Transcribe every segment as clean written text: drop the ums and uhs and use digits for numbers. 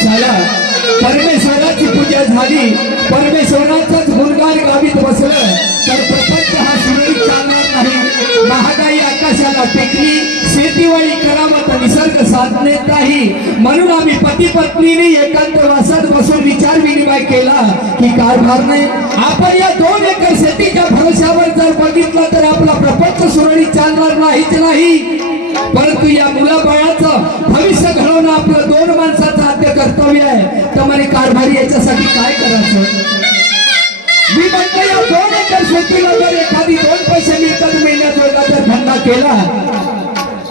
चला परमेश्वराची पूजा झाली, परमेश्वराचाच गुणगान गावीत बसलं तर प्रपंच हा सुरळीत चालणार नाही। महागाई आकाशाला टेकली, शेतीवाडी करावं तर निसर्ग साथ देत नाही। म्हणून आम्ही पती पत्नीने एकांतवासात बसून विचार विनिमय केला की कारभार नाही, आपण या 2 एकर शेतीच्या भरोश्यावर जर बघितलं तर आपला प्रपंच सुरळीत चालणार नाहीच नाही। परंतु या मुलाबाळाचं भविष्य घडवणं आपलं 2 माणसाचं आद्य कर्तव्य आहे। तर म्हणे कारभारी याच्यासाठी काय करायचं? मी म्हटलं या 2 एकर शेतीला जर एखादी 2 पैसे मिळतात महिन्यात जर धंदा केला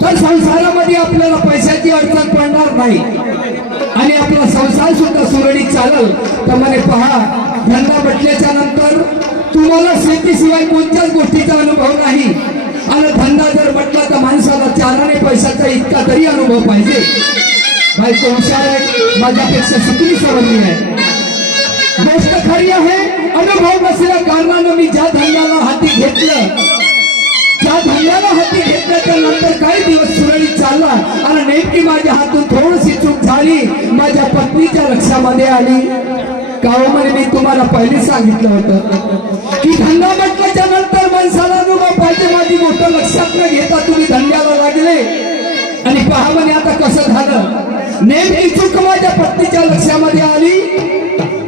तर संसारामध्ये आपल्याला पैशाची अडचण पडणार नाही आणि आपला संसार सुद्धा सुरळीत चालेल। तर म्हणे पहा, धंदा म्हटल्याच्या नंतर तुम्हाला शेतीशिवाय कोणत्याच गोष्टीचा अनुभव नाही आणि धंदा जर म्हटला तर माणसाला 4 आणे पैशाचा इतका तरी अनुभव पाहिजे। बायको हुशार आहे, माझ्यापेक्षा शिकली सवरली आहे, गोष्ट खरी आहे। अनुभव नसल्या कारणानं मी ज्या धंद्याला हाती घेतलं त्या नंतर काही दिवस सुरळीत चालला आणि नेमकी माझ्या हातून थोडीशी चूक झाली, माझ्या पत्नीच्या लक्षामध्ये आली। गावामध्ये मी तुम्हाला पहिले सांगितलं होतं की धंदा म्हटल्याच्या नंतर माणसाला अनुभव पाहिजे। माझी गोष्ट लक्षात न घेता तुम्ही धंद्याला लागले आणि पहा म्हणे आता कसं झालं। नेमकी चूक माझ्या पत्नीच्या लक्षामध्ये आली,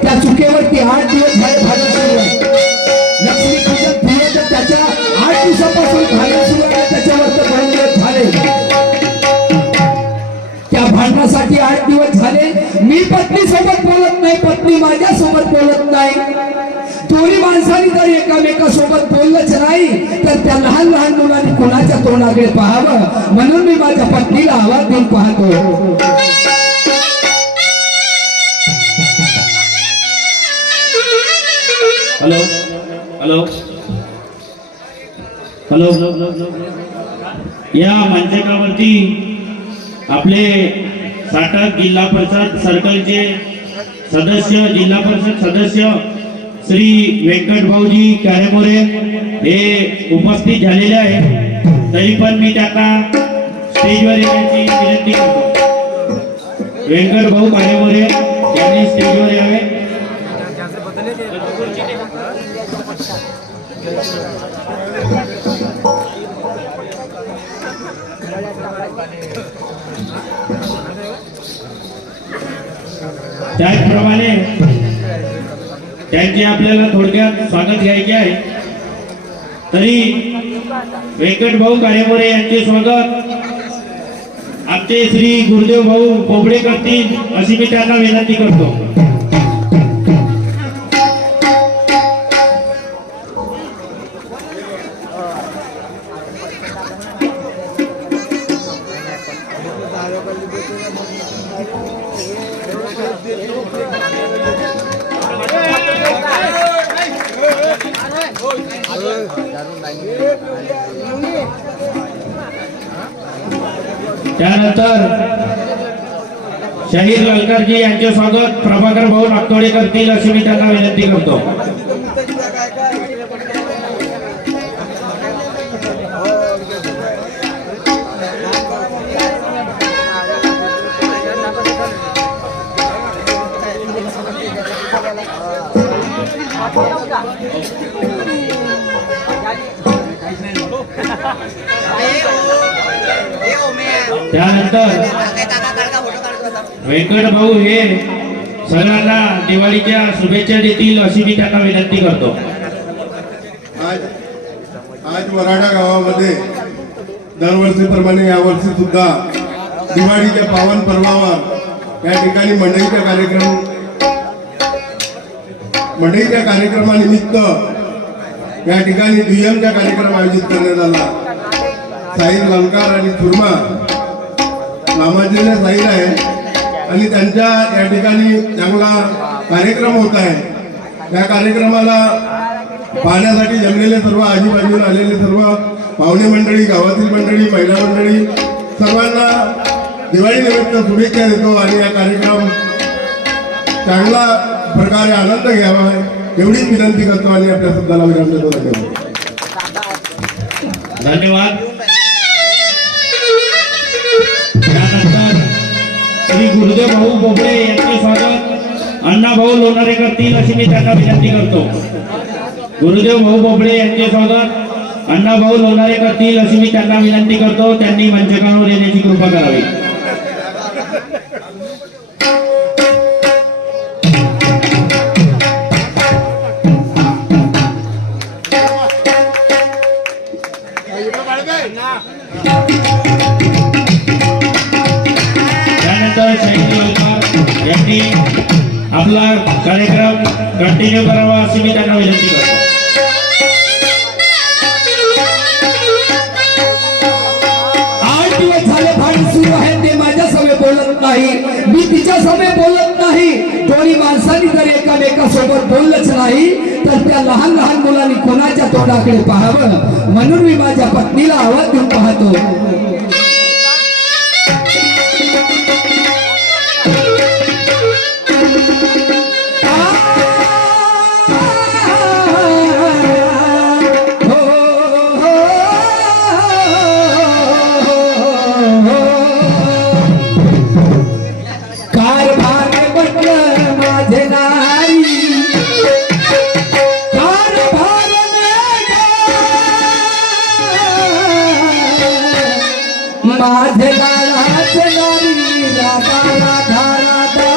त्या चुकीवरती 8 दिवस झाले भांडण सुरू आहे। लक्ष्मी पूजन दिवस त्याच्या 8 दिवसापासून भांडण सुरू आहे, त्याच्यावर तर भांडण झाले। त्या भांडणासाठी 8 दिवस झाले। मी पत्नी सोबत बोलत नाही, पत्नी माझ्या सोबत बोलत नाही। दोन्ही माणसांनी जर एकामेकासोबत बोललंच नाही तर त्या लहान लहान मुलांनी कुणाच्या तोंडाकडे पाहावं, म्हणून मी माझ्या पत्नीला आवाज देऊन पाहतो। हॅलो हॅलो हॅलो, या मंचकावरती आपले साटक जिल्हा परिषद सर्कलचे सदस्य, जिल्हा परिषद सदस्य श्री व्यंकट भाऊजी कारेमोरे हे उपस्थित झालेले आहे। तरी पण मी त्यांना स्टेजवर येण्याची विनंती करतो। व्यंकट भाऊ कारेमोरे यांनी स्टेजवर यावे। त्याचप्रमाणे त्यांचे आपल्याला थोडक्यात स्वागत घ्यायचे आहे। तरी व्यंकट भाऊ कारेमोरे यांचे स्वागत आमचे श्री गुरुदेव भाऊ बोबडे करतील अशी मी त्यांना विनंती करतो। त्यानंतर शाहीर ललकारजी यांचे स्वागत प्रभाकर भाऊ नागतोडे करतील अशी मी त्यांना विनंती करतो। त्यानंतर व्यंकट भाऊ हे सगळ्यांना दिवाळीच्या शुभेच्छा देतील अशी मी त्यांना विनंती करतो। आज वराडा गावामध्ये दरवर्षीप्रमाणे यावर्षी सुद्धा दिवाळीच्या पावन पर्वावर या ठिकाणी मंडईच्या कार्यक्रमानिमित्त या ठिकाणी दुय्यमचा कार्यक्रम आयोजित करण्यात आला। साहिर लंकार आणि सुरमा नामाजलेले साहिर आहे आणि त्यांच्या या ठिकाणी चांगला कार्यक्रम होत आहे। त्या कार्यक्रमाला पाहण्यासाठी जमलेले सर्व आजूबाजूला आलेले सर्व पाहुणे मंडळी, गावातील मंडळी, महिला मंडळी सर्वांना दिवाळी निमित्त शुभेच्छा देतो आणि हा कार्यक्रम चांगला प्रकारे आनंद घ्यावा एवढीच विनंती करतो आणि आपल्या शब्दाला विराम देतो। धन्यवाद। त्यानंतर श्री गुरुदेव भाऊ बोबडे यांचे स्वागत अण्णा भाऊ लोणारे करतील अशी मी त्यांना विनंती करतो. गुरुदेव भाऊ बोबडे यांचे स्वागत अण्णा भाऊ लोणारे करतील अशी मी त्यांना विनंती करतो. त्यांनी मंचकावर येण्याची कृपा करावी. त्यानंतर शैली होलकर यांनी आपला कार्यक्रम कंटिन्यू करावा अशी मी त्यांना विनंती करतो. 8 दिवस झाले भांडण सुरू आहे ते माझ्या समोर बोलत नाही, मी तिच्या समोर बोलत नाही. दोन्ही माणसांनी जर एकामेकासोबत बोललंच नाही तर त्या लहान लहान मुलांनी कोणाच्या तोंडाकडे पाहावं. म्हणून मी माझ्या पत्नीला आवाज देऊन पाहतो. माझे लालाचे नारी राधा राधा राधा.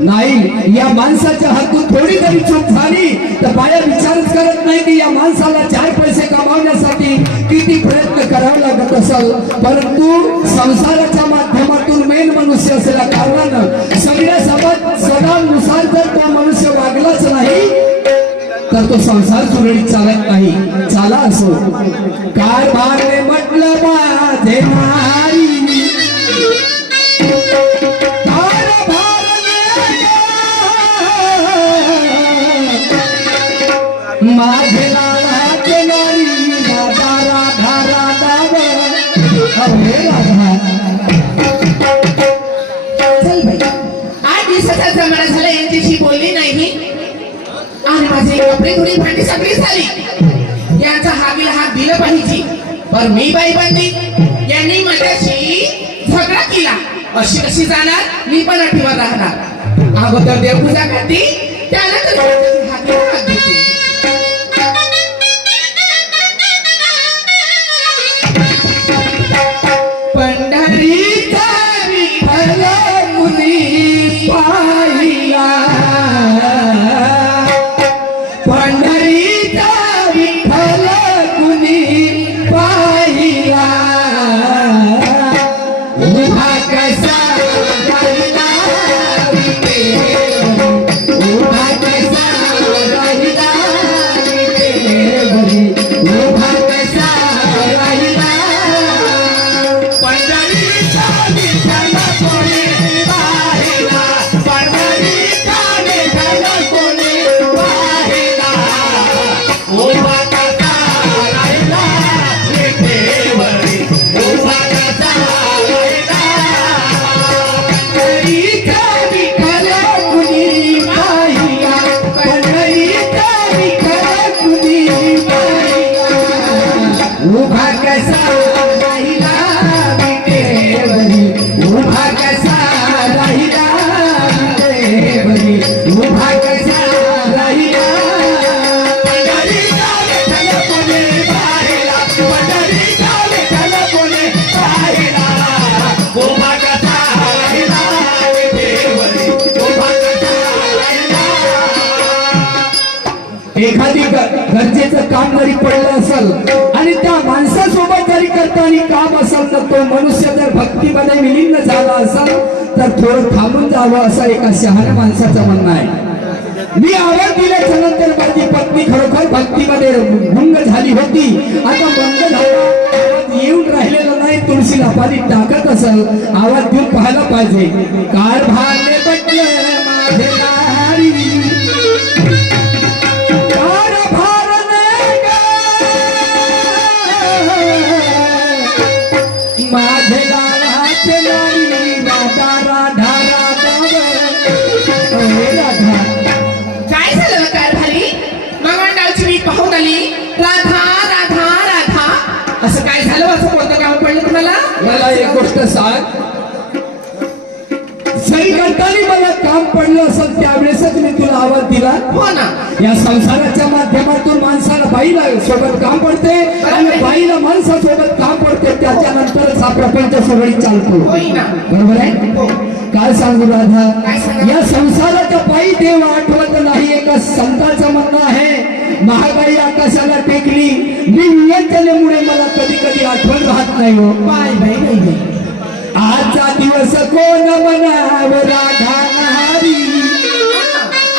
नाही, या माणसाच्या हातून थोडी तरी चूक झाली तर बाया विचारच करत नाही की या माणसाला 4 पैसे कमावण्यासाठी किती प्रयत्न करावा लागत असेल. परंतु संसाराच्या माध्यमातून मेन मनुष्य असलेल्या कारणानं सगळ्या सदानुसार जर तो मनुष्य वागलाच नाही तर तो संसार सुरळीत चालत नाही. चाला असो कारभारने म्हटलं माझे नारी माझे लालाचे नारी राधा राधा राधा. अरे राधा चल बाई, 8 दिवसाचा जमाना झाला यांच्याशी बोलली नाही आणि माझे कपडे धुणी भांडी सगळी झाली. यांचा हा दिलं पाहिजे. पर मी बाई बनली, यांनी माझ्याशी झगडा केला. अशी कशी जाणार? मी पण अटीवर राहणार. अगोदर देवपूजा करते, त्यानंतर हात देते. पंढरीचा विठ्ठल मुनी पाहिला, पंढरीचा विठ्ठल कुणी पाहिला. उभा कसा राहिला उभा कसा राहिला उभा कसा राहिला. पंढरीचा विठ्ठल कोणी पाहिला, पंढरीचा विठ्ठल कोणी पाहिला. उभा कसा राहिला विठेवरी, उभा कसा राहिला. पंढरीचा विठ्ठल कुणी पाहिला, पंढरीचा विठ्ठल कुणी पाहिला. उभा कसा राहिला विठेवरी, उभा कसा राहिला विठेवरी, उभा कसा राहिला. पंढरीचा विठ्ठल कोणी पाहिला, पंढरीचा विठ्ठल कोणी पाहिला. उभा कसा राहिला विठेवरी, उभा कसा राहिला. एखादी गरजेचं काम जरी पडलं असेल आणि त्या माणसासोबत जरी करताना काम असेल तर तो मनुष्य जर भक्तीमध्ये विलीन झाला असेल तर थोडं थांबून जावं असं एका शहाण्या माणसाचं म्हणणं आहे. मी आवाज दिल्याच्या नंतर माझी पत्नी खरोखर भक्तीमध्ये भंग झाली होती. आता बंद झाला, आवाज येऊन राहिलेला नाही. तुळशीला पाणी टाकत असेल, आवाज देऊन पाहायला पाहिजे. कारभारने म्हटलं माझे नारी माझे लालाचे नारी राधा राधा राधा. राधा काय झालं कारभारी? मंगळगावची मी पाहून आली, राधा राधा राधा. असं काय झालं? असं कोणतं काम पडलं तुम्हाला? मला गोष्ट सांग, जरी करताना मला काम पडलं असेल त्यावेळेसच मी तुला आवाज दिला. हो ना. या संसाराच्या माध्यमातून माणसाला बाईला सोबत काम पडते आणि बाईला माणसासोबत काम पडते, त्याच्यानंतरच हा प्रपंच सुरळीत चालतो. होय ना. बरोबर आहे. हो. काय सांगू राधा, काय सांगू? या संसाराच्या पायी देव आठवत नाही. एका संतांचं म्हणणं आहे, महागाई आकाशाला टेकली, मी नियंत्रणेमुळे मला कधी कधी आठवण राहत नाही हो. Bye bye bye bye. आजचा दिवस कोण म्हणावं राधा नारी.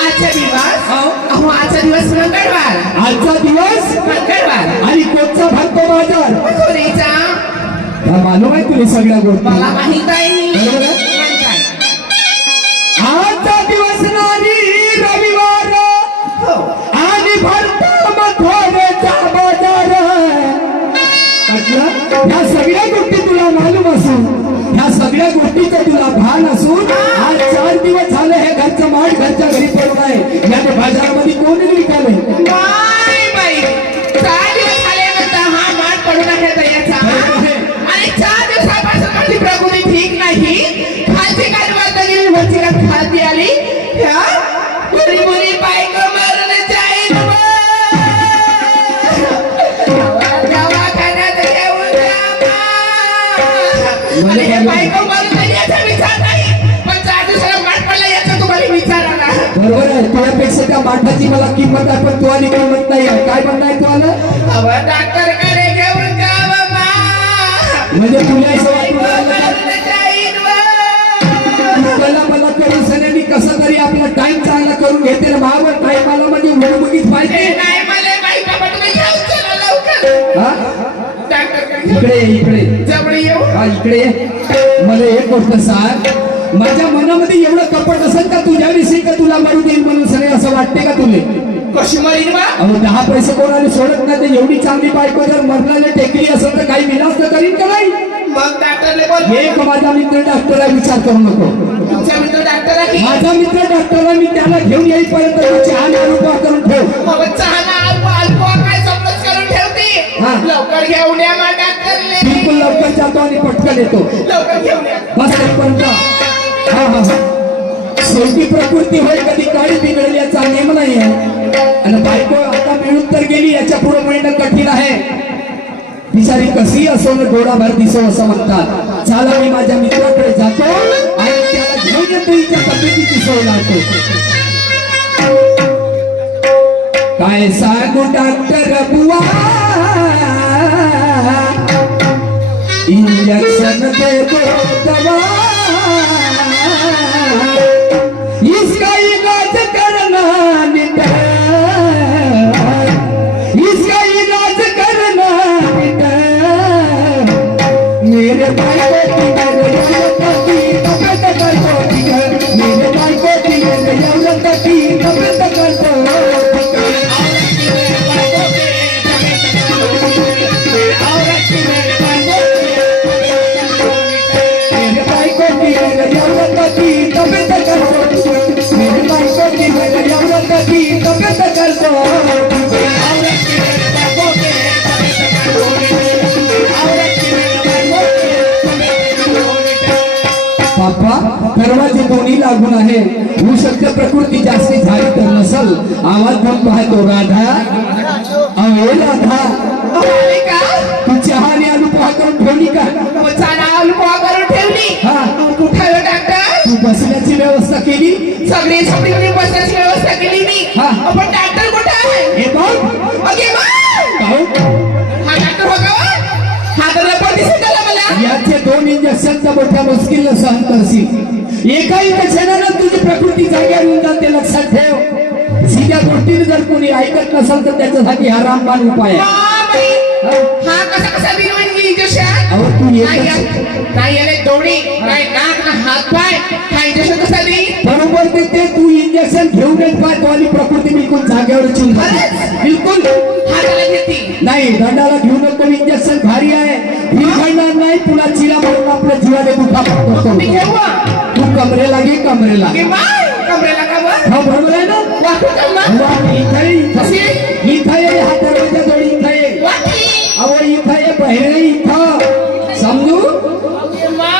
आजचा दिवस अहो आजचा दिवस मंगळवार. आजचा दिवस मंगळवार आणि कोणचा भरतो बाजार. मथुरेचा. मालूम आहे तुला सगळ्या गोष्टी. मला माहित आहे. बरोबर आहे? मग काय? आजचा दिवस नारी रविवार हो. आणि भरतो मथुरेचा बाजार. ह्या सगळ्या गोष्टी तुला मालूम असून, ह्या सगळ्या गोष्टीचं तुला भान असून, आज 4 दिवस झाले हे घरचं माठ घरच्या घरी पडून आहे. या बाजारामध्ये कोणी विकावे. Bye bye. 4 दिवस झाले म्हणता हा माठ पडून आहे दयाचा. आणि 4 दिवसापासून माझी प्रकृती ठीक नाही. खालची काल वाजता गेली, वरची काल खालती आली. ह्या मुली मुली बायको मरून जाईल बा. दवाखान्यात घेऊन जा बा. आणि हे बायको मरून जाईल याचा विचार नाही, पण 4 दिवसाला माठ पडला याचा तुम्हाला विचार आला. बरोबर आहे. तुझ्यापेक्षा त्या माठाची मला किंमत आहे, पण तू आणि किंमत नाही आहे. काय म्हणणं आहे तुम्हाला? अहो डॉक्टरकडे घेऊन जा बाबा. म्हणजे तुला असं वाटून राहिलं का? मरून जाईल बा. तुला मला करून सगळ्यांनी कसं तरी आपला टाइम चांगला करून घेते ना भावा. टाइमाला म्हणजे उडबुडीच हे पाहिजे. नाही मला बाई बाबा तुम्ही घेऊन चला लवकर. हा? डॉक्टरकडे इकडे ये, इकडे ये. जवळ येऊ. हा इकडे ये. मला एक गोष्ट सांग, माझ्या मनामध्ये एवढं कपट असेल का तुझ्याविषयी का तुला मरू देईल म्हणून सगळे असं वाटते का तुले? कशी मरीन बा. अहो 10 पैसे कोणाला सोडत नाही, तर एवढी चांगली बायको जर मरणाला टेकली असेल तर काही विलास तर करीन का नाही? मग डॉक्टरने बोल. हे माझा मित्र डॉक्टरला विचार करू नको. तुमचा मित्र डॉक्टर आहे. माझा मित्र डॉक्टरला मी त्याला घेऊन येईपर्यंत तू चहा अनुभव करून ठेव. मग चहा अल्पा काय समज करून ठेवते. हा. लवकर घेऊन या मा डॉक्टरने. बिलकुल लवकर जातो आणि पटकन येतो. लवकर घेऊन या. बस तोपर्यंत. हा हा हा. शेवटी प्रकृती होय कधी काळी बिघडली याचा नेम नाही आहे. आणि बायको आता मिळून तर गेली, याच्या पुढे मिळणं कठीण आहे. बिचारी कशी असो न डोळाभर दिसो असं म्हणतात. चला मी माझ्या मित्राकडे जातो आणि त्याला घेऊन येतो, हिच्या तब्येतीची सोय लावतो. काय सांगू डॉक्टर बुवा, इंजेक्शन दे दो दवा, इसका इलाज करना निडर, इसका इलाज करना निडर, मेरे भाई को तबियत को बिगड़, मेरे भाई को तबियत को बाप्पा दरवाजे दोन्ही लागून आहे. होऊ शकते प्रकृती जास्ती झाली तर नसल. आवाज पण पाहतो राधा, अहो राधा, अरे का? तू चहा आणि आलू पोहा करून ठेवली का? चहा अल्पा करून ठेवली. हा. कुठे आहे डॉक्टर? तू बसण्याची व्यवस्था केली? सगळी सगळी बसण्याची व्यवस्था केली मी. हा. पण डॉक्टर कुठे आहे? हे बघ. अगे बा. हा डॉक्टर हो का? हा तर रबर दिसत आला मला. याचे 2 इंजेक्शनचा मोठ्या मुश्किलनं सहन करशील. एका इंजेक्शनानं तुझी प्रकृती जाग्यावर येऊन जाते, लक्षात ठेव. सीध्या गोष्टीने जर कोणी ऐकत नसेल तर त्याच्यासाठी हा रामबाण उपाय आहे. हा कसा कसा बिनवून इंजेक्शन? अहो तू येत नाही आले डोळी, नाही नाक, ना हात पाय. हा इंजेक्शन कसा देईल? बरोबर ते तू इंजेक्शन घेऊन येत पाय, तो आणि प्रकृती बिलकुल जागेवर चिंता बिलकुल हाताला घेती. नाही. दंडाला घेऊ नको, इंजेक्शन भारी आहे. विरघळणार नाही, पुन्हा चिला मारून आपल्या जीवाने दुखापत मी घेऊ. तू कमरेला घे, कमरेला. अगे बाय. कमरेला का बा? हो बरोबर आहे ना. वाकू का मग? इथं ये, हा दरवाजा जोडी इथं ये. वाकली. अहो इथं ये, बहिरे इथं समजू. अगे मा.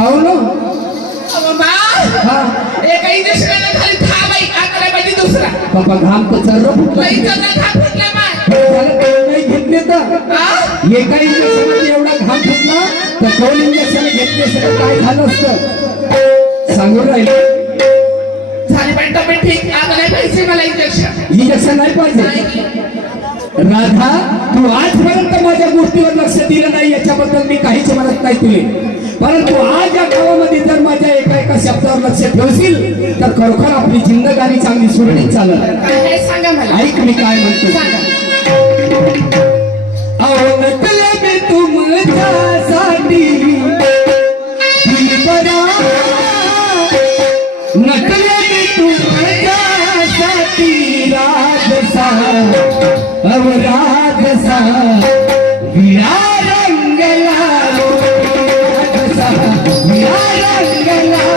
काहो ना अहो बा हा एका इंजेक्शनाने खाली था बाई आता नाही पाहिजे दुसरा बाबा घाम तर सर्व फुटला बाईचं ना खा फुटला माय त्याला दोन नाही घेतले तर हा? एका इंजेक्शनात एवढा घाम फुटला तर दोन इंजेक्शन घेतले सगळं काय झालं असतं सांगून राहिले झाली पण तब्येत ठीक आता नाही पाहिजे मला इंजेक्शन इंजेक्शन नाही पाहिजे राधा तू आजपर्यंत माझ्या गोष्टीवर लक्ष दिलं नाही याच्याबद्दल मी काहीच म्हणत नाही तुले परंतु आज या गावामध्ये जर माझ्या एका शब्दावर लक्ष ठेवशील तर खरोखर आपली जिंदगानी चांगली सुरळीत चालत काय आहे सांगा मला ऐक मी काय म्हणतो सांगा अहो नटले मी तुमच्यासाठी दिलबरा नटले मी तुमच्यासाठी राजसा अव राजसा विरा रंगला राजसा विरा रंगला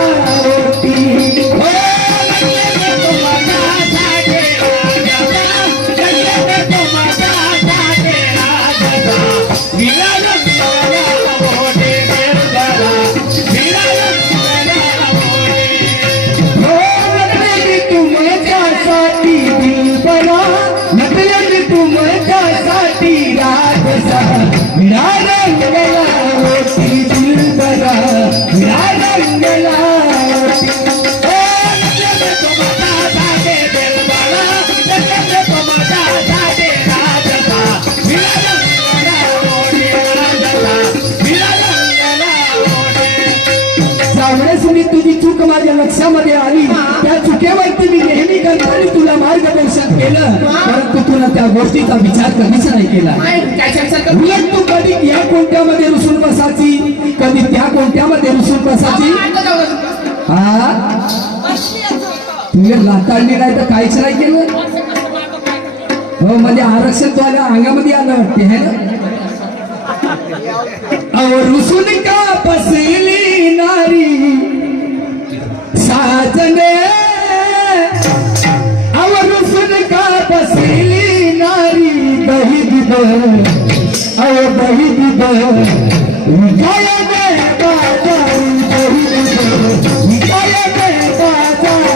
तुझी चूक माझ्या लक्षामध्ये आली त्या चुकीवरती मी नेहमी गणपती तुला मार्गदर्शन केलं परंतु तुला त्या गोष्टीचा विचार कधीच नाही केला उलट तू कधी या कोणत्यामध्ये रुसून बसायची कधी त्या कोणत्यामध्ये रुसून बसायची हा तुला लाताडली नाही तर काहीच नाही केलं हो म्हणजे आरक्षण तुझ्या अंगामध्ये आलं वाटते है ना अहो रुसून का बसली नारी साजने अवर सुन का बसली नारी दही दिद अव दही दिद विजय गए बाजार दही दिद विजय गए बाजार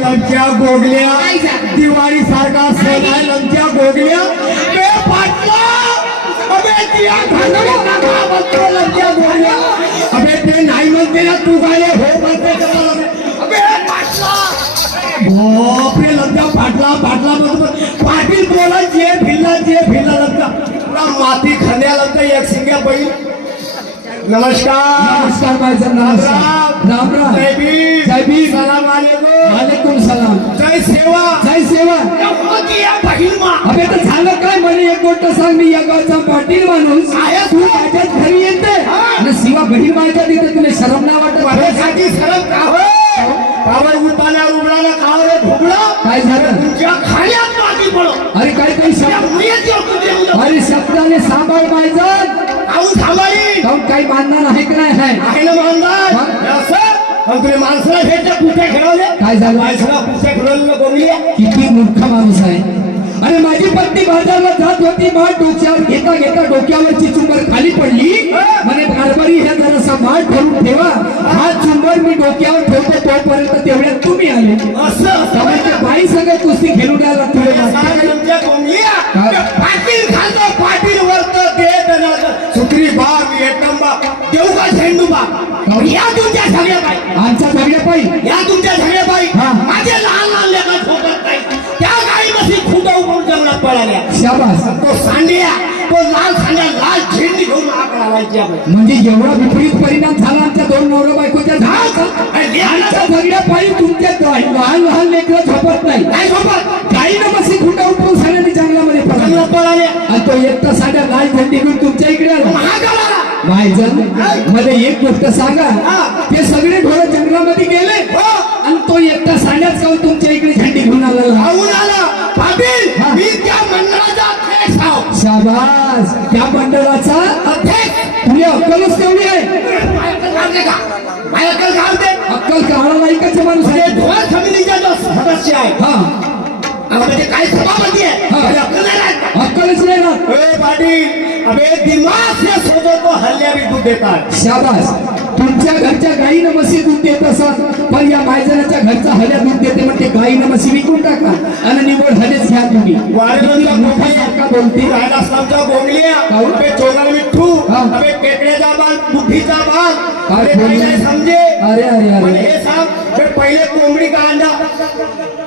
लंच्या गोगल्या दिवाळी सारखा सण आहे लंच्या गोगल्या बे पाटला अबे त्या घालवला म्हणतो लंच्या गोगल्या अबे ते नाही म्हणते ना तू काय हो म्हणते अबे पाटला बापरे लंच्या पाटला पाटला म्हणतो पाटील बोला जे भिल्ला लंचा पुरा माती खण्या लंचा एक सिंग्या बैल नमस्कार नमस्कार भाईजान नमस्कार राम राम जय भीम सलाम वालेकुम सलाम जय सेवा अबे तर झालं काय म्हणे एक गोष्ट सांग मी या गावचा पाटील माणूस तू माझ्याच घरी येते आणि शिवा बहीण माझ्या तिथे तुला शरम नाही वाटत माझ्यासाठी शरम का हो बाबा उताल्या उघडाला खाव रे भोगळा काय झालं तुझ्या खाण्यात माती पडो अरे काही शब्द अरे शब्दाने सांभाळ भाईजान काही मानणार आहे की नाही आहे ना मानणार तुला माणसाला भेटल्या कुठे खेळवले काय झालं माणसाला कुठे खेळवलं कोणी किती मूर्ख माणूस आहे अरे माझी पत्नी बाजारला जात होती माठ डोक्यावर घेता घेता डोक्यावरची चुंबर खाली पडली म्हणे कारभारी हे जरासा माठ ठेवून ठेवा हा चुंबर मी डोक्यावर ठेवतो तोपर्यंत तेवढ्यात तुम्ही आले असं त्यामुळे बाई सगळं कुस्ती खेळून आला पाटील वरत सुत्री बाग एकंबा देऊ का झेंडू बाग या तुमच्या सगळ्या बाई आमच्या सगळ्या बाई या तुमच्या सगळ्या बाई माझे लहान लहान लेखा ठोकत नाही त्या गाई मशी खुटा उभून जंगलात पळाल्या शाबास तो सांड्या तो लाल सांड्या लाल झेंडी घेऊन आकडा लावायची म्हणजे एवढा विपरीत परिणाम झाला आमच्या दोन नवरा बायकोच्या आमच्या सगळ्या पायी तुमच्या लहान लहान लेकरं झोपत नाही काय झोपत काही ना बसी खुंटा उठवून साड्याने जंगलामध्ये पडला पळाले आणि तो एकटा साड्या लाल झेंडी घेऊन तुमच्या इकडे आला महागाला भाईजन मध्ये एक गोष्ट सांगा ते सगळे ढोरं जंगलामध्ये गेले आणि तो एकटा साड्याच काऊन तुमच्या इकडे झेंडी घेऊन आला धावून आला पाटील हा. मी त्या मंडळाचा अध्यक्ष आहो शाबास त्या मंडळाचा अध्यक्ष तुझी अक्कलच तेवढी आहे माझ्याकडे घालते का माझ्याकडे घालते अक्कल काढा लायकाचे माणूस म्हणजे आहे ढोल समितीचा जो सदस्य आहे हा म्हणजे काय सभापती आहे हा. त्याला अक्कल नाही राहत. अक्कलच नाही ना ए पाटील अबे दिमाग से सोचो तो हल्ल्या भी दूध देतात शाबास तुमच्या घरच्या गाईनं म्हशी दूध देत असत पण या मायजनाच्या घरचा हल्या दूध देते म्हणते गाईनं म्हशी विकून टाका आणि निवड हलेच घ्या तुम्ही वारगंजा मोठा सारखा बोलते रायदासरावच्या गोंगल्या काहून? अबे चोगाला मिठ्ठू हा. अबे केकड्याचा बाल बुद्धीचा बाल काय अबे काही बोलले? नाही समजे अरे अरे पण अरे हे सांग बे पहिले कोंबडी का अंडा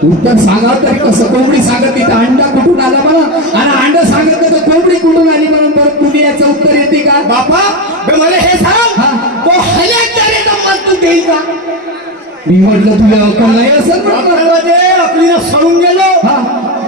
उत्तर सांगा तरी कसं कोंबडी सांगत तिथं अंडा कुठून आला मला आणि अंडा सांगत नाही तर कोंबडी कुठून आली म्हणून परत तुम्ही याचं उत्तर येते का बापा बे मला हे सांग हा. तो हल्याचा मत तू देईल का मी म्हटलं तुला अक्कल नाही असं म्हटलं अक्कलमध्ये आपलीला सळून गेलो हा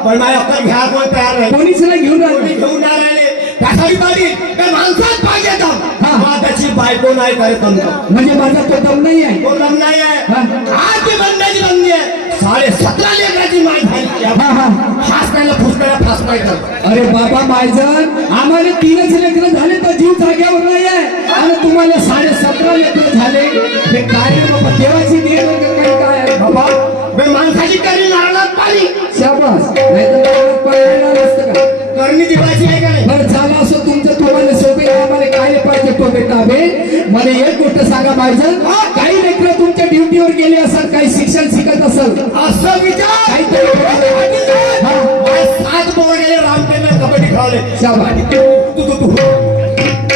पण माझी अक्कल घ्या कोण तयार नाही कोणीच नाही घेऊन कोणी आले घेऊन नाही राहिले त्यासाठी पाटील त्या माणसात पाहिजे दम हा. मला त्याची बायको नाही करत म्हणतो. म्हणजे माझा तो दम नाही आहे तो दम नाही आहे हा. आज ती बंदाची बंदी आहे 17.5 लेकराची माय झाली हा हा फासण्याला फुसण्याला फास नाही करत अरे बाबा मायजन आम्हाला 3च लेकरं झाले तर जीव जाग्यावर नाही आहे आणि तुम्हाला 17.5 लेकरं झाले हे काय रे बाबा देवाची देण आहे का काय काय आहे? बाबा बे माणसाची करी नारळात पाणी शाबास नाही तर नारळात पाणी येणार असतं का करणी दिवायची आहे का नाही बरं झालं असं तुमचं तुम्हाला सोपे आम्हाला काय पाहिजे तो बेटाबे मला एक गोष्ट सांगा मायजन काही लेकरं तुमच्या ड्युटीवर गेले असाल काही शिक्षण शिकत असेल असं विचार काहीतरी हा. 7 पोरं गेले रामटेला कबड्डी खेळले शाबास तू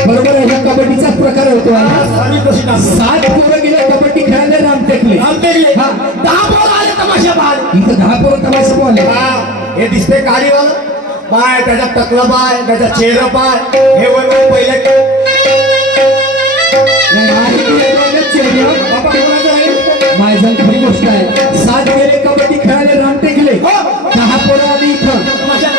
बरोबर आहे हा कबड्डीचाच प्रकार होतो हा. साडी कशी टाकतो 7 पोरं गेले कबड्डी खेळायला रामटेकले रामटेकले हा. 10 पोरं आले तमाशा पाहायला इथं 10 पोरं तमाशा बोलले हे दिसते काळीवाला पाय त्याचा टकला पाय त्याचा चेहरा पाय हे वय पहिले बाबा कोणाचं आहे माझ्या खरी गोष्ट आहे 7 गेले कबड्डी खेळायला रामटेकले 10 पोरं आली इथं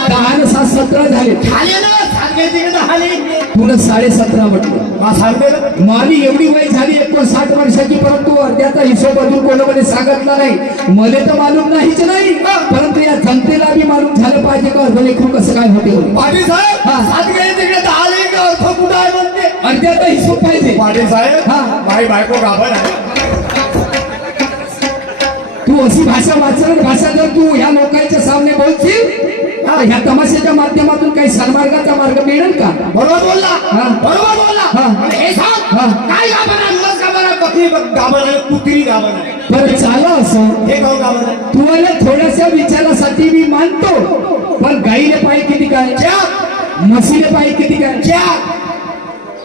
10 न 7 17 झाले खाली ना सांगे तिकडे खाली तुला 17.5 म्हटलं हा सांगते ना माझी एवढी वय झाली 59 वर्षाची परंतु अर्ध्याचा हिशोब अजून कोणामध्ये सांगितला नाही मला तर मालूम नाहीच नाही परंतु या जनतेला बी मालूम झालं पाहिजे का अर्धलेखरू कसं काय होते म्हणून. पाटील साहेब हा. सात गेले तिकडे 10 लेक अर्थ कुठं आहे म्हणते अर्ध्याचा हिशोब पाहिजे पाटील साहेब हा. माई बायको गाभण आहे तू अशी भाषा वाचन भाषा जर तू ह्या लोकांच्या सामने बोलशील तर ह्या तमाशाच्या माध्यमातून काही सन्मार्गाचा मार्ग मिळेल का बरोबर बोलला हा. बरोबर बोलला हा. पण हे सांग हा. काय गाभण आहे मग गाभण आहे बकरी गाभण आहे कुत्री गाभण आहे बरं चाला असं हे गाव गाभण आहे तुम्हाला थोड्याशा विचारासाठी मी मानतो पण गाईले पाय किती काय चार म्हशीले पाय किती काय चार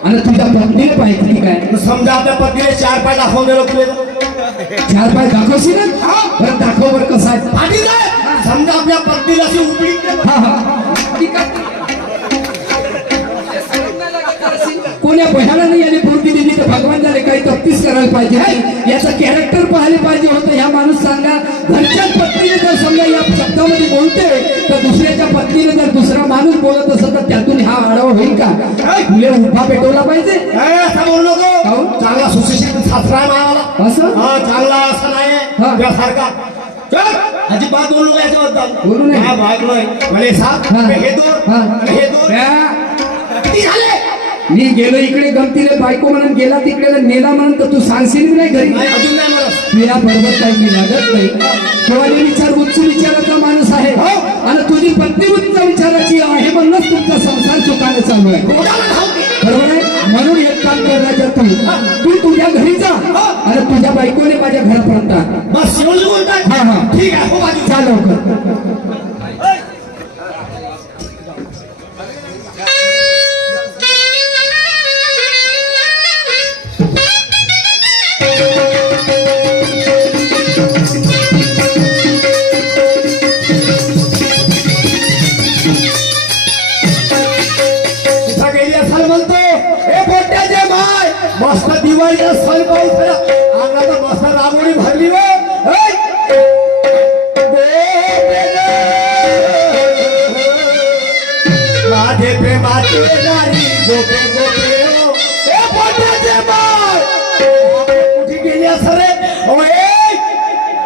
आणि तुझ्या पत्नीले पाय किती काय समजा आपल्या पत्नीने 4 पाय दाखवून दिलं तुला 4 पाय दाखवशील ना हा. बरं दाखव बरं कसं आहे पाटील साहेब समजा आपल्या पत्नीला अशी उपडी हा हा ठीक आहे. कोण्या बह्याला नाही आली पूर्ती दिली तर भगवान झाले काही तप्तीस करायला पाहिजे नाही याचं कॅरेक्टर पाहायला पाहिजे होतं ह्या माणूस सांगा घरच्या पत्नीने जर समजा या शब्दामध्ये बोलते तर दुसऱ्याच्या पत्नीने जर दुसरा माणूस बोलत असत तर त्यातून हा आढावा होईल का तुले उभा पेटवला पाहिजे असं बोलू नको काहून? चांगला सुशिक्षित सासरा आहे मायाला असं हा चांगला असं हा. नाही त्यासारखा चल अजिबात बोलू नका याच्याबद्दल बोलू नये. हा भागलोय म्हणे साथ हा. हे दोन हा. हे दोन त्या- किती झाले मी गेलो इकडे गमतीले बायको म्हणून गेला तिकडे नेला म्हणून तर तू सांगशील नाही घरी नाही अजून नाही म्हणत तुला बरोबर काही मी लागत नाही तेव्हा मी विचार उच्च विचाराचा माणूस आहे आणि तुझी पत्नी उच्च विचाराची आहे म्हणूनच तुमचा संसार सुखाने चालू आहे कोणाला धावते बरोबर आहे म्हणून एक काम कर राजा तू तुझ्या घरी जा आणि तुझ्या बायकोने माझ्या घरापर्यंत आण. बस एवढं बोलताय हा, हा. ठीक आहे हो बाजू जा लवकर तिथं गेली असाल म्हणतो हे पोट्याचे माय मस्त दिवाळीचा सण पाऊस अंगाचा मस्त रांगोळी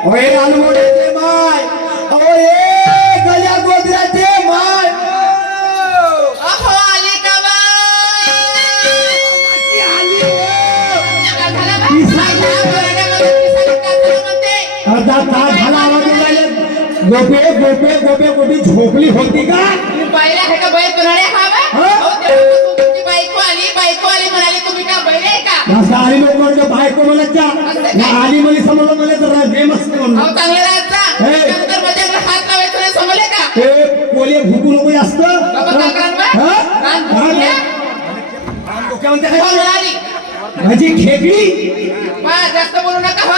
ओए अलमोड्याचे माय ओए गल्या गोदऱ्याचे माय अहो आली का अर्धा तास झाला आवाज येऊन राहिले. गोपे गोपे गोपे गोपी झोपली होती का बायला आहे का बैल कुणाला खावा हा? हो तेव्हा तुमची बायको आली म्हणाली तुम्ही का बैल आहे का असं आली लोक म्हणतो बायको बोलायच्या आली मला समजलं मला तर गेम असते म्हणून अहो चांगलं राहता हे. नंतर मध्ये आपला हात लावायचं नाही समजले का ते कोले भुकू नको जास्त बाबा काय करणार हा? कान हा? फुटल्या? डोक्यामध्ये हो, काय? मिळाली. माझी खेकडी वा, जास्त बोलू नका हो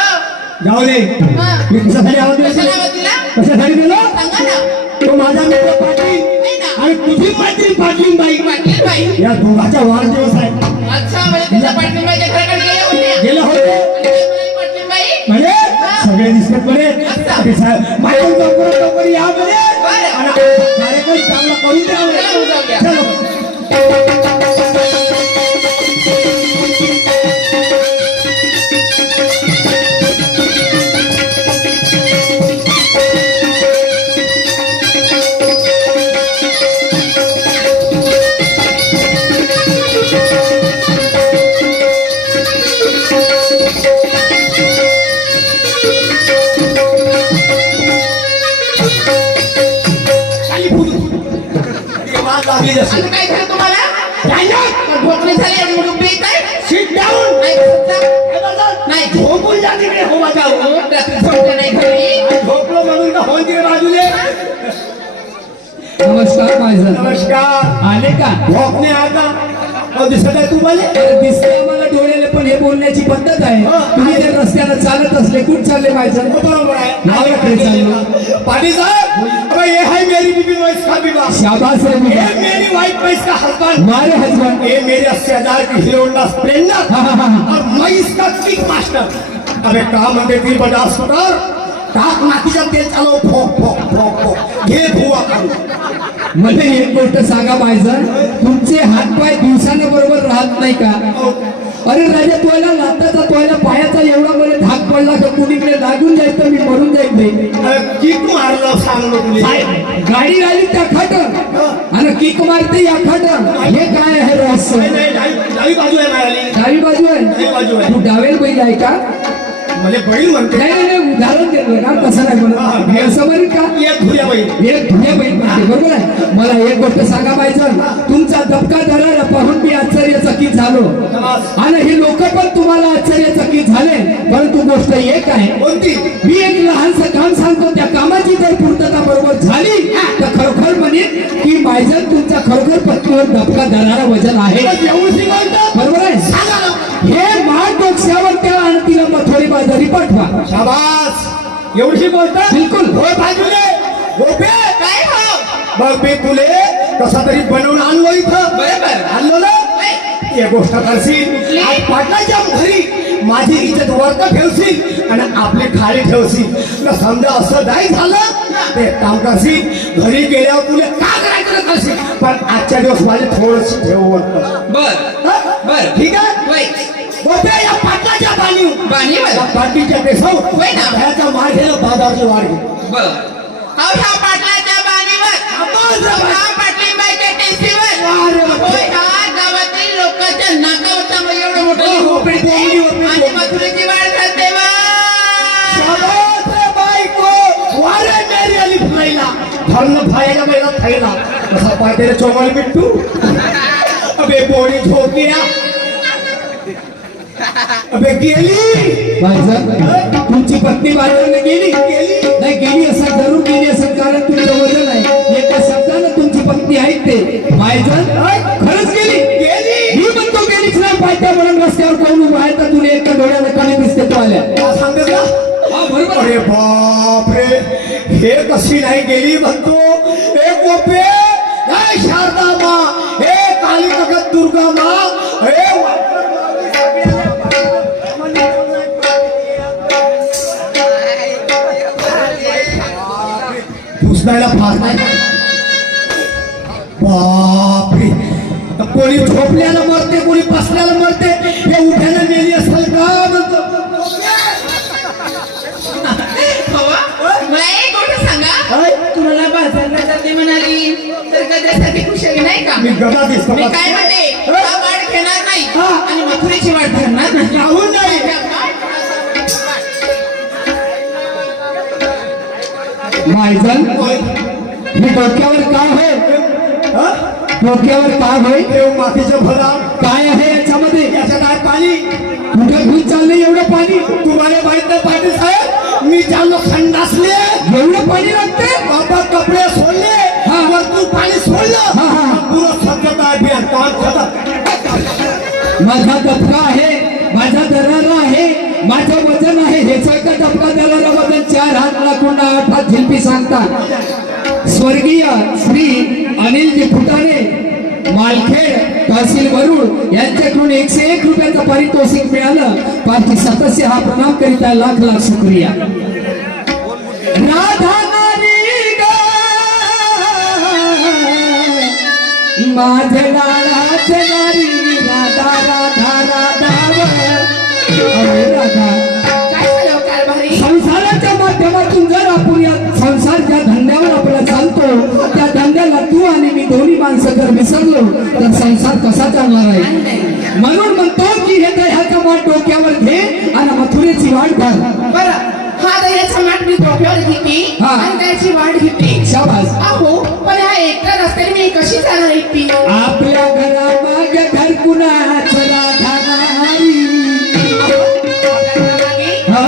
जाऊ दे हा. मी कशासाठी आवाज दिला कशाला आवाज दिला? कशासाठी दिला सांगा ना तो माझा मित्र पाटील नाही ना. आणि तुझी मैत्रीण पाटील बाई पाटील बाई या दोघांचा वाढदिवस आहे अच्छा म्हणजे तुझ्या पाटीलबाईच्या घराकडे गेले होते गेलं होते आणि काय म्हणाली पाटीलबाई म्हणजे सगळे दिसतात बरे अच्छा. ते साहेब माझ्या लवकर या बरे बरं. आणि कार्यक्रम चांगला करून चला, हो, जाऊया. द्यावे चलो खाली फुल ते वाद लागली जशी आता काय झालं तुम्हाला काय ना भोकणी झाली आणि मुलूक बीत आहे सिट डाऊन नाही बसत नाही झोपून जा तिकडे हो माझा हो, रात्री झोपले नाही घरी झोपलो म्हणून का होऊन तिकडे बाजूले नमस्कार माझं नमस्कार आले का झोपणे आता दिसत आहे तुम्हाला दिसते आम्हाला डोळ्याला पण हे बोलण्याची पद्धत आहे तुम्ही जर रस्त्याला चालत असले कुठ चालले माझं बरोबर आहे नावाकडे चाललो पाटील साहब अबे ये है मेरी बीबी वाइफ का विवाह शाबाश रे ये मुझे मेरी वाइफ का इसका हस्बैंड मारे हजबंड ये मेरे सरदार की हीरो होंडा स्प्लेंडर हाँ, हाँ, हाँ। और मैं इसका किक मास्टर अबे काम म्हणते ती बजा स्कूटर टाक नाकीच्या तेल चालव फोक फोक फोक फोक घे धुवा काढू मला एक गोष्ट सांगा माझं तुमचे हातपाय दिवसानं बरोबर राहत नाही का अरे राजा तुला लाताचा तुला पायाचा एवढा मला धाक पडला का कुणीकडे लागून जाईल तर मी मरून जाईल नाही किक मारलं सांगलो तुला गाडी राहिली त्या खाट आणि किक मारते या खाट हे काय आहे रहस्य नाही डावी बाजू आहे माराली डावी बाजू डावी आहे बाजू आहे तू डावेल बैल आहे का मला बैल म्हणते नाही नाही नाही, उदाहरण देतोय ना तसं नाही म्हणत मी असं म्हणेन का एक धुऱ्या बैल एक धुण्या बैल म्हणते बरोबर आहे मला एक गोष्ट सांगा पाहिजे तुमचा दबका धरायला पाहून मी आश्चर्यचकित झालो आणि हे लोक पण तुम्हाला आश्चर्यचकित झाले परंतु गोष्ट एक आहे कोणती मी एक लहानसं काम सांगतो त्या कामाची जर पूर्तता बरोबर झाली तर खरोखर म्हणेन की माझं तुमचा खरोखर पत्नीवर दबका धरणारा वजन आहे एवढी बोलतात बरोबर आहे सांगा ना हे मार डोक्यावर त्या आणि तिला मथोडी बाजारी पाठवा शाबास एवढी बोलतात बिलकुल. होय बाजूले गोपे काय हो बघ मी तुले कसा तरी बनवून आणलो इथं बरोबर. आणलो ना नाही. हे गोष्ट करशील आज पाटलाच्या घरी माझी इज्जत वरत ठेवशील आणि आपली खाली ठेवशील तर समजा असं नाही झालं ते काम करशील घरी गेल्यावर तुला का करायचं ते करशील पण आजच्या दिवस माझे थोडस ठेव वरत बर ठीक आहे वय गोपे या पाटलाच्या बाणीव बाणीवर? या पाटीच्या केसाव होय ना. ह्याचा मार गेलं बाजारची वाढ गेली बर अहो ह्या पाटलाच्या बाणीवर आपण जर- ह्या पाटलीबाईच्या टेस्टीवर अरे वा. होय ह्या गावातील लोकांच्या नाकावरचा एवढं मोठं हो, लिहू. पेटी, पेटी. आणि मथुरेची वाढ करते वा शाबास बायको वारे मेरी अली फुलाईला धरलं फायला पहिला थैला कसा पायतेला चोमल मिट्टू अबे पोरी झोपल्या अबे गेली माझं तुमची पत्नी बाजाराने गेली नाही गेली असं जरूर गेली असं कारण तुमचं वजन आहे एका शब्दानं तुमची पत्नी ऐकते मायजन खरंच गेली मी म्हणतो गेलीच नाही पाहिजे म्हणून रस्त्यावर कोण उभा आहे तर तुला एका डोळ्याला कमी दिसते तो आल्या काय सांगतेस का हा बरोबर अरे बापरे हे कशी नाही गेली म्हणतो ए गोपे हे शारदा मा हे काली जगत दुर्गा मा हे घुसणायला फार नाही बापरे कोणी झोपल्याला मरते कोणी बसल्याला मरते हे उठ्याला मेली असेल का म्हणतो गदा दिसतो मी काय म्हणते हा वाढ घेणार नाही हा. आणि मथुरेची वाढ धरणार नाही राहून नाही मायजन हे डोक्यावर काय होय डोक्यावर काय होय देव मातीचं भरा काय आहे याच्यामध्ये याच्यात आहे पाणी कुठे भूत चाललंय एवढं पाणी तुम्हाला माहित नाही पाटील साहेब मी चाललो खंडासले एवढं पाणी लागते बाबा कपडे सोडले हा. वरतून पाणी सोडलं हा, हा. पुरं स्वच्छता अभियान काम खतम माझा डबका आहे माझा दरारा आहे माझं वजन आहे ह्याचा एका डबका दरारा वजन 4 हात लाखून 8 हात झिल्पी सांगतात स्वर्गीय श्री अनिलजी फुटाणे मालखेड तहसील वरुड यांच्याकडून 101 रुपयाचं पारितोषिक मिळालं पार्टी सदस्य हा प्रणाम करीत आहे लाख लाख शुक्रिया राधा नारी ग माझे लाडाचे नारी राधा राधा राधा अरे राधा काय झालं कारभारी संसाराच्या माध्यमातून जर आपण या संसार ज्या धंद्यावर आपला चालतो त्या धंद्याला तू आणि मी दोन्ही माणसं जर विसरलो तर संसार कसा चालणार आहे म्हणून म्हणतो की हे दह्याचा माठ डोक्यावर घे आणि मथुरेची वाट धर बरं हा दह्याचा माठ मी डोक्यावर घेतली हा. आणि त्याची वाढ घेतली शाबास अहो पण हा एकटा रस्त्याने मी कशी जाणार एकटी आपल्या घरामागे घर कुणाचं राधा नारी हा?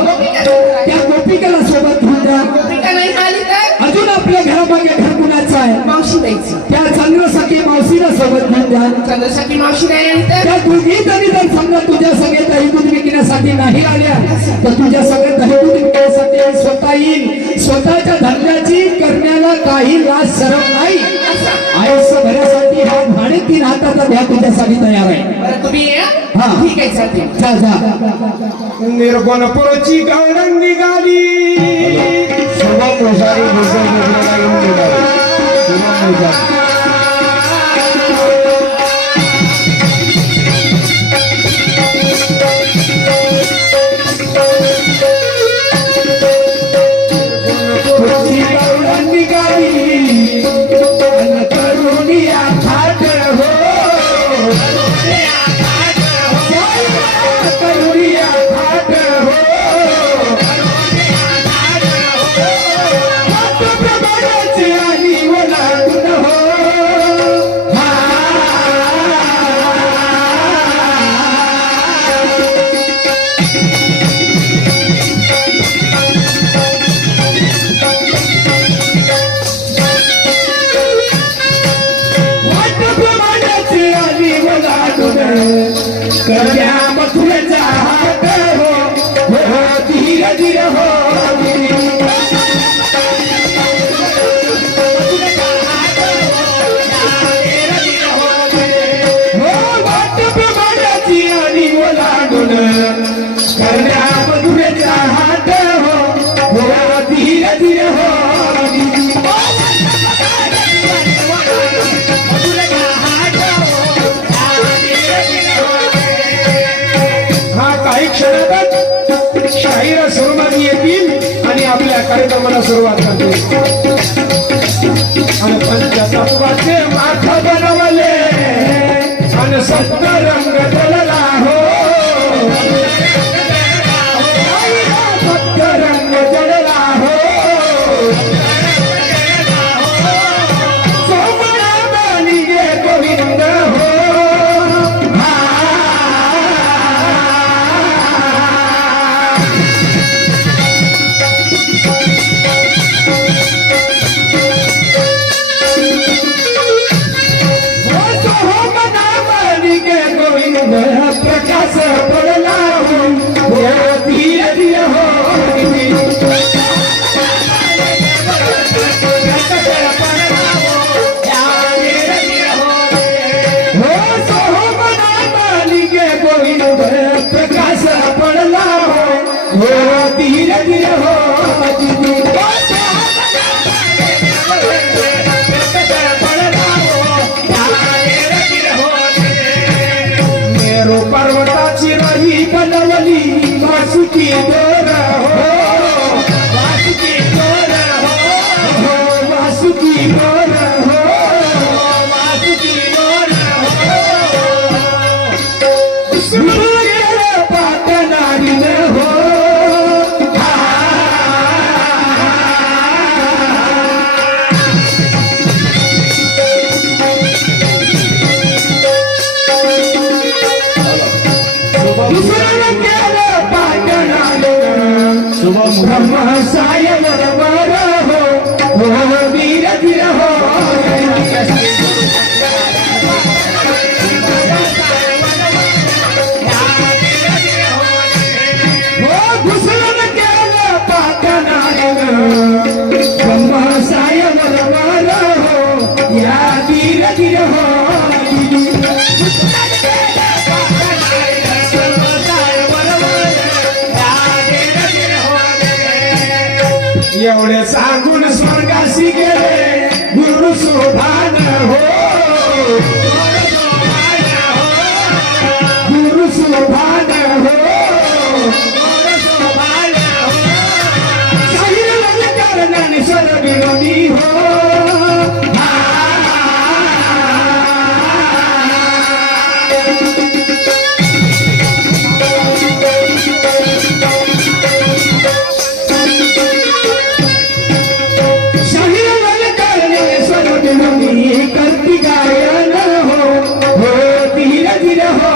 त्या गोपिकेला सोबत घेऊन द्या गोपिका नाही आली तर अजून आपल्या घरामागे घर कुणाचं आहे मावशी द्यायची त्या चंद्रसखी मावशीला सोबत घेऊन द्या चंद्रशेखी मावशी नाही आली तर त्या दोघी जरी जर समजा तुझ्या सगळे दही दूध विकण्यासाठी नाही आल्या तर तुझ्या सगळे दही दूध विकण्यासाठी आई स्वतः येईल स्वतःच्या धंद्याची करण्याला काही लाज शरम नाही असं आयुष्यभरासाठी हा भाडे 3 हाताचा द्या तुझ्यासाठी तयार आहे बरं तुम्ही या हा. ठीक आहे चालते जा जा निर्गुणपुरची गवळण निघाली शुभम मुसारी निघाली शुभम मुसारी तुझी गवळण निघाली अन करुणिया थाट हो करुणिया थाट हो प्रमाणाची आणि ओलांडून हो प्रमाणाची आणि ओलांडून कल्या मथुरेचा हात हो धीरे धीरे हो वाट प्रमाणाची आणि ओलांडून कल्या मथुरेचा हात हो धीरे धीरे हो हा काही क्षणातच शाहीर सुरुवाती येतील आणि आपल्या कार्यक्रमाला सुरुवात करतील आणि पंचतत्वाचे माथ बनवले आणि सप्त रंग जळला हो सप्त रंग जळला हो सोमना बाली गे गोविंद हो प्रकाश पडला हो धीरे धीरे हो गोविंद प्रकाश पडला हो धीरे धीरे हो मेरो पर्वताची राही बनवली वासुकी दोर हो वासुकी दोर हो वासुकी दोर हो वासुकी दोर शुभम ब्रह्मसाय बरोबर हो वीर धीर हो घुसळून केलं पाकनाऱ्यानं ब्रह्मसाय बरोबर हो या वीर धीर हो एवढे सांगून स्वर्गाशी गेले गुरु शोभान हो गुरु शोभान हो साहिल कारणाने स्वर विनोदी हो करती गायन हो धीरे धीरे हो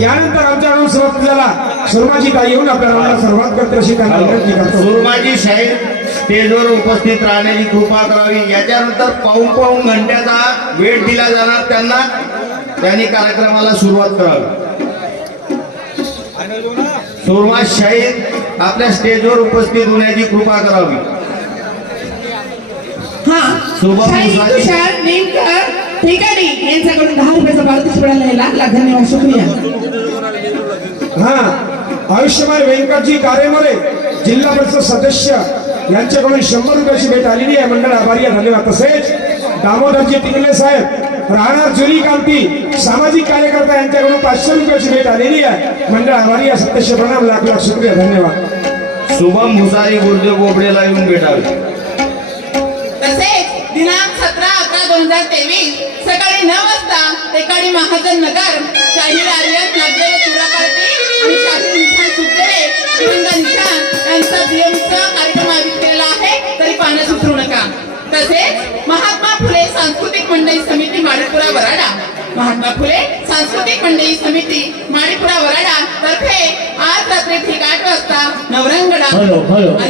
यानंतर आमच्याकडून सुरुवात झाला सुरमाजी ताई येऊन आपल्याला सुरुवात करते अशी त्यांना विनंती करतो. सुरमाजी शाहीर स्टेजवर उपस्थित राहण्याची कृपा करावी. याच्यानंतर पाऊण घंट्याचा वेळ दिला जाणार त्यांना. त्यांनी कार्यक्रमाला सुरुवात करावी. सुरमा शाहीर आपल्या स्टेजवर उपस्थित होण्याची कृपा करावी. हा शुभम शाहीर मुसाजी. तुषार नेमकर ठिकाणी यांच्याकडून 10 रुपयाचा पारितोषिक मिळाला. लाख लाख धन्यवाद, शुक्रिया. हा आयुष्यमान व्यंकटजी कारेमोरे जिल्हा परिषद सदस्य यांच्याकडून 100 रुपयाची भेट आलेली आहे. मंडळ आभारी आहे, धन्यवाद. तसेच दामोदरजी तिंगले साहेब राहणार जुनी कामती सामाजिक कार्यकर्ता यांच्याकडून 500 रुपयाची भेट आलेली आहे. मंडळ आभारी आहे, सत्यस्य प्रणाम, लाख लाख शुक्रिया, धन्यवाद. शुभम मुसारी गुरुदेव बोबडेला येऊन भेटावे. तसेच दिनांक 17/11/2023 सकाळी 9 वाजता तेकाडी महाजन नगर शाहीर आर्यन नागदेव चुरापार्टी आणि शाहीर निशान सुपरे तिरंगा निशान यांचा दिवसचा कार्यक्रम आयोजित केलेला आहे, तरी पाहण्यास विसरू नका. तसेच महात्मा फुले सांस्कृतिक मंडळी समिती माडीपुरा वराडा महात्मा फुले सांस्कृतिक मंडळी समिती माडीपुरा वराडा तर्फे आज रात्री ठीक 8 वाजता नवरंगडा